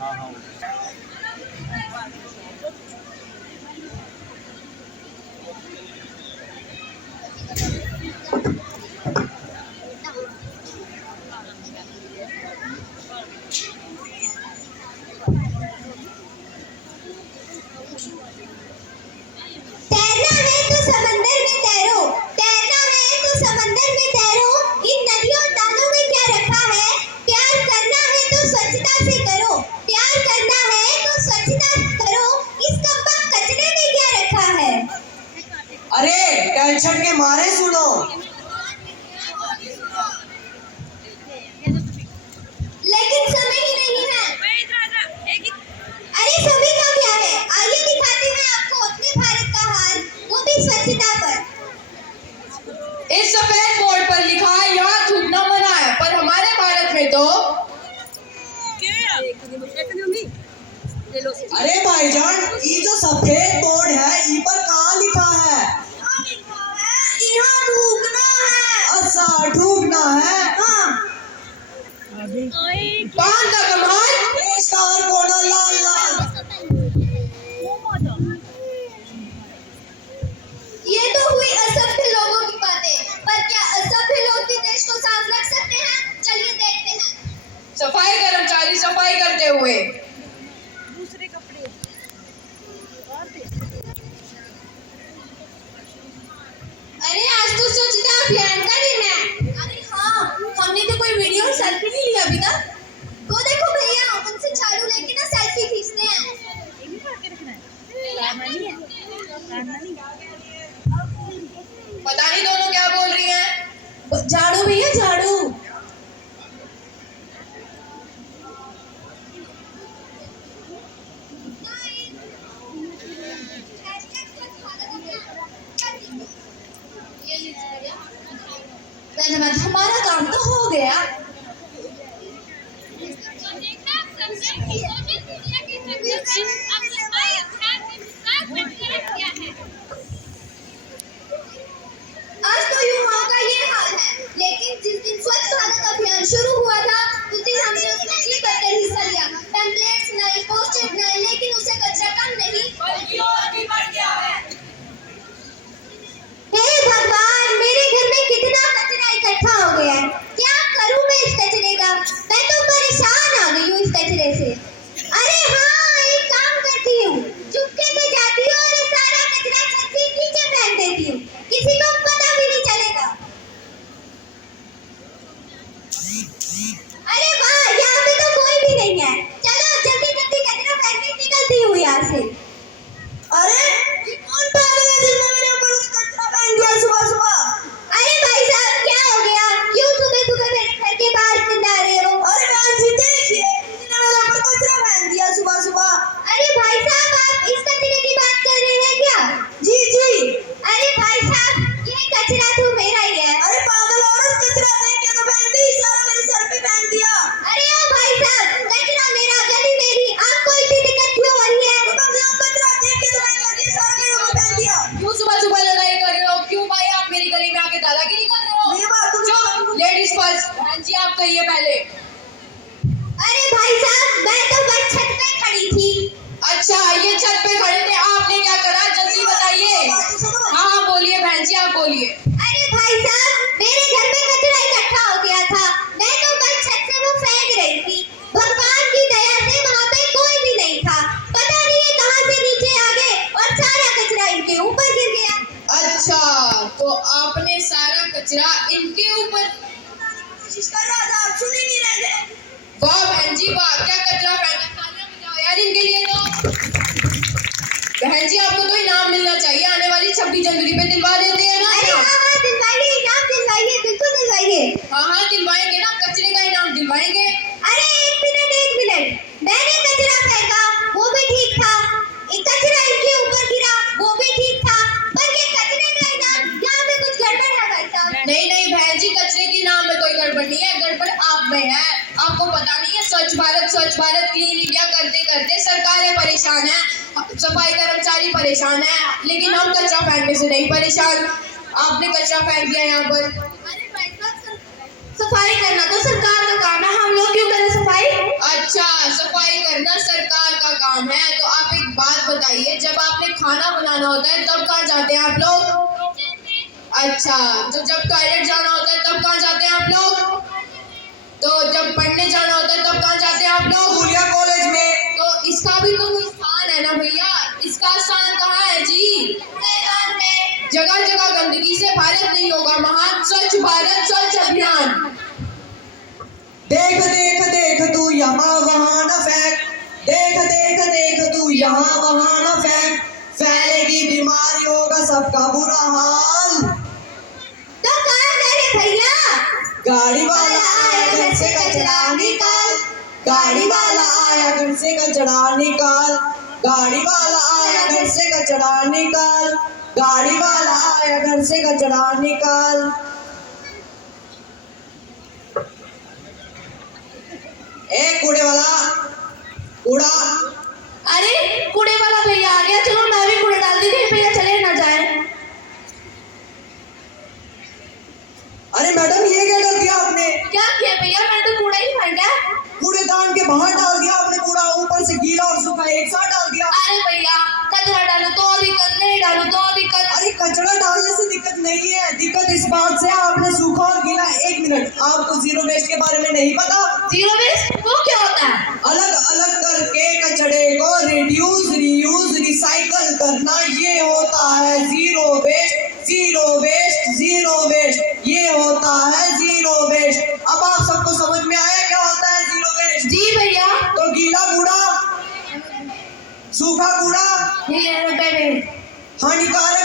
हाँ हाँ। तैरना है तो समंदर में तैरो, तैरना है तो समंदर में तैरो। इन नदियों नालों में क्या रखा है? प्यार करना है तो स्वच्छता से करो, प्यार करना है तो स्वच्छता से करो। इस कप कचरे में क्या रखा है? अरे टेंशन के मारे सुनो। लेकिन समय ही नहीं है। अरे समय का क्या है? आइए दिखाते हैं आपको अपने भारत का हाल, वो भी स्वच्छता पर। इस सफेद बोर्ड पर लिखा है यहाँ थूकना मना है, पर हमारे भारत में तो अरे भाईजान, ये जो सफेद बोर्ड है ई पर कहाँ लिखा है? यहाँ थूकना है। अच्छा ढूंढना है। हाँ। बांध का कमाल। स्टार कोना लाल लाल। ये तो हुई असभ्य लोगों की बातें, पर क्या असभ्य लोग भी देश को साफ रख सकते हैं? चलिए देखते हैं। सफाई कर्मचारी सफाई करते हुए। अरे आज तो स्वच्छता अभियान का दिन है। अरे हाँ, हमने तो कोई वीडियो और सेल्फी नहीं लिया अभी तक। तो देखो भैया, उनसे झाड़ू लेके ना सेल्फी खींचते हैं। पता नहीं दोनों क्या बोल रही हैं। झाड़ू भैया झाड़ू। धन्यवाद, हमारा काम तो हो गया। आज तो युवाओं का ये हाल है, लेकिन जिस दिन स्वच्छ भारत अभियान शुरू हुआ था उस दिन हमने उसमें अच्छी बढ़कर हिस्सा लिया। टेम्पलेट्स नए, पोस्टर नए, लेकिन उससे कचरा कम नहीं बल्कि और भी बढ़ गया है। हे भगवान, मेरे घर में कितना कचरा इकट्ठा हो गया है। क्या करूं मैं इस कचरे का? मैं तो परेशान आ गई हूँ इस कचरे से। अरे हाँ, एक काम करती हूँ, चुपके से जाती हूँ और सारा कचरा छत के नीचे फेंक देती हूँ, किसी को पता भी नहीं चलेगा। अरे वाह, यहाँ पे तो कोई भी नहीं है। चलो जल्दी जल्दी कचरा फेंकने निकलती हूँ यहाँ से। अरे ये कौन पागल है जिसने मेरे ऊपर उस कचरा फेंक दिया सुबह सुबह? अरे भाई साहब, क्या हो गया? क्यों सुबह सुबह मेरे घर के बाहर चिल्ला रहे हो? अरे बहन जी देखिए, किसने मेरे ऊपर कचरा फेंक दिया सुबह सुबह। अरे भाई साहब, आप इस कचरे की बात कर रहे हैं क्या? जी जी। अरे भाई साहब, ये कचरा तो मेरा ही है। अरे पागल औरत, कचरा फेंक के तो फेंक दी, सारा मेरे सर पे फेंक दिया। अरे ओ भाई साहब, कचरा मेरा, गली मेरी, आपको इतनी दिक्कत क्यों हो रही है? तो कम से कम कचरा देख के तो फेंक दिया, सारा मेरे ऊपर फेंक दिया। क्यों सुबह सुबह लड़ाई कर रहे हो? क्यों भाई आप मेरी गली में आके दादागिरी कर रहे हो? ये बात तो लेडीज फर्स्ट। बहन जी आप कहिए पहले। अरे भाई साहब, मैं तो बस छत पे खड़ी थी। अच्छा, ये छत पे खड़े थे, आपने क्या करा? जल्दी बताइए। हाँ हाँ बोलिए बहन जी, आप बोलिए। अरे भाई साहब, मेरे घर में कचरा इकट्ठा हो गया था, मैं तो बस छत से वो फेंक रही थी। भगवान की दया से वहाँ पे कोई भी नहीं था। पता नहीं ये कहाँ से नीचे आ गए और सारा कचरा इनके ऊपर गिर गया। अच्छा, तो आपने सारा कचरा इनके ऊपर। कोशिश कर रहा था, आप सुन ही नहीं रहे थे। वाह बहन जी वाह, क्या कचरा फेंका। तालियां बजाओ यार इनके लिए तो। बहन जी आपको तो इनाम मिलना चाहिए, आने वाली 26 जनवरी पे दिलवा देते हैं ना। अरे हाँ हाँ, दिलवाइए, इनाम दिलवाइए, बिल्कुल दिलवाइए। हाँ हाँ दिलवाएंगे ना, कचरे का इनाम दिलवाएंगे। अरे एक मिनट, मैंने कचरा फेंका, वो भी ठीक था। एक कचरा इनके ऊपर गिरा, वो भी ठीक था। पर ये कचरे का इनाम, यहाँ पे कुछ गड़बड़ है भाई साहब। नहीं नहीं बहन जी, कचरे के नाम में कोई गड़बड़ नहीं है, गड़बड़ आप में है। आपको पता नहीं है, स्वच्छ भारत क्लीन इंडिया करते करते सरकारें परेशान है, सफाई कर्मचारी परेशान है, लेकिन हम कचरा फेंकने से नहीं परेशान। आपने कचरा फेंक दिया यहाँ पर। अरे भाई साहब, सफाई करना तो सरकार का काम है, हम लोग क्यों करें सफाई? अच्छा, सफाई करना काम है। तो आप एक बात बताइए, जब आपने खाना बनाना होता है तब कहाँ जाते हैं आप लोग? अच्छा, तो जब टॉयलेट जाना होता है तब कहाँ जाते हैं आप लोग? तो जब पढ़ने जाना होता है तब कहाँ जाते हैं आप लोग? स्कूल या कॉलेज में। तो इसका भी तो कोई स्थान है ना भैया, इसका स्थान कहाँ है जी? जगह जगह गंदगी से भारत नहीं होगा महान, स्वच्छ भारत स्वच्छ अभियान। देख देख देख तू यहाँ वहाँ न फेंक, देख देख देख तू यहाँ वहाँ न फेंक, फैलेगी बीमारियों का सबका बुरा हाल। तो कहाँ करे भैया? गाड़ी वाला आया घर से कचरा निकाल, गाड़ी वाला आया घर से कचरा निकाल, गाड़ी वाला आया घर से कचरा निकाल, गाड़ी वाला आया घर से कचरा निकाल। ए कूड़े वाला, कूड़ा। अरे कूड़े वाला भैया आ गया, चलो मैं भी कूड़ा डाल दी, भैया चले ना जाए। अरे मैडम ये क्या कर दिया आपने? क्या किया भैया, मैं तो कूड़ा ही फेंका। कूड़ेदान के बाहर डाल दिया आपने कूड़ा, ऊपर से गीला और सूखा एक साथ डाल दिया। अरे भैया कचरा डालो तो दिक्कत, नहीं डालो तो दिक्कत। अरे कचरा डालने से दिक्कत नहीं है, दिक्कत इस बात से आपने सूखा और गीला। एक मिनट, आपको जीरो वेस्ट के बारे में नहीं पता? जीरो वेस्ट वो क्या होता है? अलग अलग करके कचरे को रिड्यूस, रीयूज, रिसाइकल करना, ये होता है zero waste. Zero waste, zero waste, ये होता है जीरो वेस्ट। अब आप सबको समझ में आया क्या होता है जीरो वेस्ट? जी भैया। तो गीला कूड़ा, सूखा कूड़ा, ये रुपए में हानिकारक